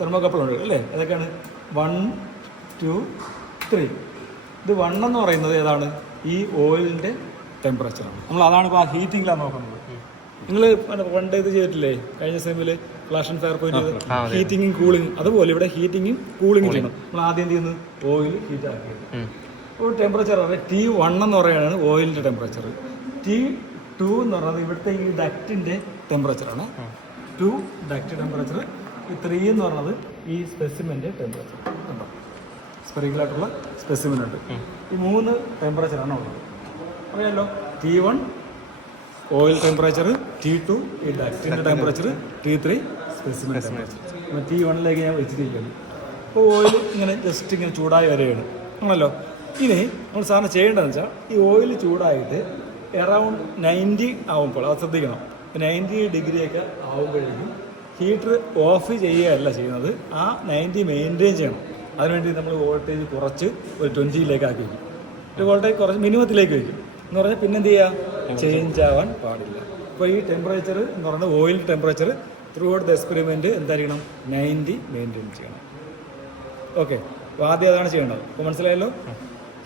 തെർമോകപ്പിളുണ്ട് അല്ലേ? ഏതൊക്കെയാണ്? 1, 2, 3. ഇത് 1 എന്ന് പറയുന്നത് ഏതാണ്? ഈ ഓയിലിൻ്റെ ടെമ്പറേച്ചറാണ്. നമ്മൾ അതാണ് ഇപ്പോൾ ആ ഹീറ്റിങ്ങിലാണ് നോക്കുന്നത്. നിങ്ങൾ പണ്ട് ഇത് ചെയ്തിട്ടില്ലേ കഴിഞ്ഞ സെമിൽ ഫ്ലാഷ് ആൻഡ് ഫയർ പോയിന്റ് ഹീറ്റിങ്ങും കൂളിങ്ങും? അതുപോലെ ഇവിടെ ഹീറ്റിങ്ങും കൂളിങ്ങും ചെയ്യണം. നമ്മൾ ആദ്യം എന്ത് ചെയ്യുന്നു? ഓയിൽ ഹീറ്റ് ആക്കിയത്. ഒരു ടെമ്പറേച്ചർ പറയുന്നത് T1 എന്ന് പറയുന്നത് ഓയിലിൻ്റെ ടെമ്പറേച്ചർ. T2 എന്ന് പറയുന്നത് ഇവിടുത്തെ ഈ ഡക്റ്റിൻ്റെ ടെമ്പറേച്ചറാണ്. 2 ഡക്റ്റ് ടെമ്പറേച്ചർ. ഈ 3 എന്ന് പറയുന്നത് ഈ സ്പെസിമെൻ്റെ ടെമ്പറേച്ചർ. ഉണ്ടോ? സ്പെറിക്കലായിട്ടുള്ള സ്പെസിമെൻ ഉണ്ട്. ഈ 3 ടെമ്പറേച്ചറാണ് ഉള്ളത്. അറിയാമല്ലോ. T1 ഓയിൽ ടെമ്പറേച്ചർ, T2 ഈ ഡക്റ്റിൻ്റെ ടെമ്പറേച്ചർ, T3 സ്പെസിമെൻ ടെമ്പറേച്ചർ. അപ്പോൾ T1ലേക്ക് ഞാൻ വെച്ചിരിക്കുകയാണ്. അപ്പോൾ ഓയിൽ ഇങ്ങനെ ജസ്റ്റ് ഇങ്ങനെ ചൂടായി വരികയാണ് ആണല്ലോ. ഇനി നമ്മൾ സാറിന് ചെയ്യേണ്ടതെന്ന് വെച്ചാൽ ഈ ഓയിൽ ചൂടായിട്ട് അറൗണ്ട് 90 ആവുമ്പോൾ, അത് ശ്രദ്ധിക്കണം, 90 ഡിഗ്രിയൊക്കെ ആവുമ്പോഴേക്കും ഹീറ്റർ ഓഫ് ചെയ്യുകയല്ല ചെയ്യുന്നത്, ആ 90 മെയിൻറ്റെയിൻ ചെയ്യണം. അതിനുവേണ്ടി നമ്മൾ വോൾട്ടേജ് കുറച്ച് ഒരു 20ലേക്ക് ആക്കി വയ്ക്കും. ഒരു വോൾട്ടേജ് കുറച്ച് മിനിമത്തിലേക്ക് വയ്ക്കും എന്ന് പറഞ്ഞാൽ പിന്നെ എന്ത് ചെയ്യുക? ചേഞ്ച് ആവാൻ പാടില്ല. അപ്പോൾ ഈ ടെമ്പറേച്ചർ എന്ന് പറയുന്നത് oil temperature through out the experiment എന്തായിരിക്കണം? 90 മെയിൻറ്റെയിൻ ചെയ്യണം. ഓക്കെ, അപ്പോൾ ആദ്യം അതാണ് ചെയ്യേണ്ടത്. അപ്പോൾ മനസ്സിലായല്ലോ.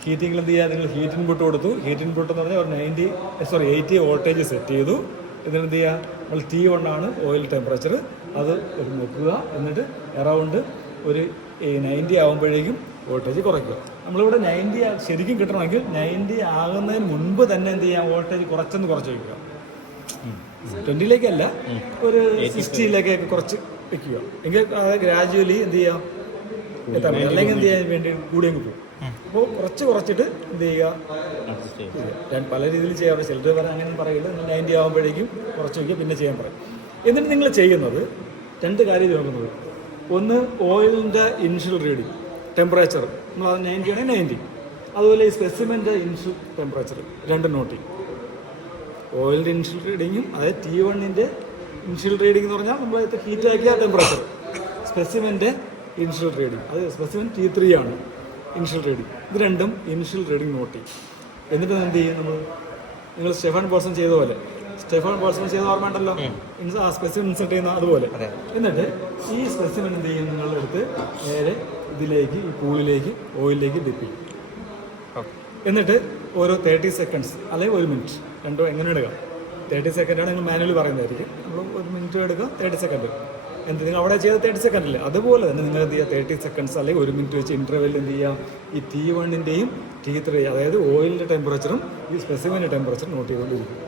ഹീറ്റിങ്ങിൽ എന്ത് ചെയ്യുക? നിങ്ങൾ ഹീറ്റ് ഇൻപുട്ട് കൊടുത്തു. ഹീറ്റ് ഇൻപുട്ട് എന്ന് പറഞ്ഞാൽ ഒരു 80 വോൾട്ടേജ് സെറ്റ് ചെയ്തു. ഇതിനെന്ത് ചെയ്യുക? നമ്മൾ T1 ആണ് ഓയിൽ ടെമ്പറേച്ചർ, അത് ഒരു നോക്കുക. എന്നിട്ട് അറൗണ്ട് ഒരു 90 ആകുമ്പോഴേക്കും വോൾട്ടേജ് കുറയ്ക്കുക. നമ്മളിവിടെ 90 ശരിക്കും കിട്ടണമെങ്കിൽ 90 ആകുന്നതിന് മുൻപ് തന്നെ എന്ത് ചെയ്യാം? വോൾട്ടേജ് കുറച്ച് വയ്ക്കുക. 20ലേക്കല്ല, ഒരു 60ലേക്കൊക്കെ കുറച്ച് വയ്ക്കുക. എങ്കിൽ അത് ഗ്രാജുവലി എന്ത് ചെയ്യാം? എത്തണം. അല്ലെങ്കിൽ എന്ത് ചെയ്യാൻ വേണ്ടി കൂടിയും കിട്ടും. അപ്പോൾ കുറച്ചിട്ട് എന്ത് ചെയ്യുക? ഞാൻ പല രീതിയിൽ ചെയ്യാറുണ്ട്. ചിലർ പറയാൻ അങ്ങനെ പറയില്ല. 90 ആകുമ്പോഴേക്കും കുറച്ച് വയ്ക്കുക, പിന്നെ ചെയ്യാൻ പറയും. എന്നിട്ട് നിങ്ങൾ ചെയ്യുന്നത് 2 കാര്യം നോക്കുന്നത്. ഒന്ന്, ഓയിലിൻ്റെ ഇനിഷ്യൽ റീഡിങ് ടെമ്പറേച്ചർ, നമ്മൾ 90 ആണെങ്കിൽ 90. അതുപോലെ ഈ സ്പെസിമെൻ്റെ ഇനിഷ്യൽ ടെമ്പറേച്ചർ 2 നോട്ട് ചെയ്യും. ഓയിലിൻ്റെ ഇനിഷ്യൽ റീഡിങ്ങും, അതായത് T1ൻ്റെ ഇനിഷ്യൽ റീഡിംഗ് എന്ന് പറഞ്ഞാൽ നമ്മൾ ഹീറ്റ് ആക്കിയ ടെമ്പറേച്ചർ. സ്പെസിമെൻ്റെ ഇനിഷ്യൽ റീഡിങ്, അത് സ്പെസിമെൻ T3 ആണ് ഇനിഷ്യൽ റീഡിങ്. ഇത് രണ്ടും ഇനിഷ്യൽ റീഡിങ് നോട്ട് ചെയ്യും. എന്നിട്ട് എന്ത് ചെയ്യും? നിങ്ങൾ സ്റ്റെഫൻ ബോൾസൺ ചെയ്ത പോലെ, സ്റ്റെഫൻ ബോൾസൺ ചെയ്ത ഓർമ്മയുണ്ടല്ലോ, ആ സ്പെസിമെൻ ഇൻസെർട്ട് ചെയ്യുന്ന അതുപോലെ. എന്നിട്ട് ഈ സ്പെസിമെൻ എന്ത് ചെയ്യും? നിങ്ങളെടുത്ത് നേരെ ഇതിലേക്ക്, ഈ പൂളിലേക്ക്, ഓയിലിലേക്ക് ഡിപ്പ് ചെയ്യും. എന്നിട്ട് ഓരോ 30 സെക്കൻഡ്സ് അല്ലെങ്കിൽ 1 മിനിറ്റ്, രണ്ടോ എങ്ങനെ എടുക്കാം. 30 സെക്കൻഡാണ് നിങ്ങൾ മാനുവലി പറയുന്നതായിരിക്കും. നമ്മൾ 1 മിനിറ്റ് എടുക്കുക, 30 സെക്കൻഡ്. എന്ത് നിങ്ങൾ അവിടെ ചെയ്ത 30 സെക്കൻഡിൽ അതുപോലെ തന്നെ നിങ്ങൾ എന്ത് ചെയ്യുക? 30 സെക്കൻഡ്സ് അല്ലെങ്കിൽ 1 മിനിറ്റ് വെച്ച് ഇൻ്റർവെല്ലിൽ എന്ത് ചെയ്യുക? ഈ T1ൻ്റെയും T3, അതായത് ഓയിലിൻ്റെ ടെമ്പറേച്ചറും ഈ സ്പെസിമെൻ്റെ ടെമ്പറേച്ചറും നോട്ട് ചെയ്തുകൊണ്ടിരിക്കും.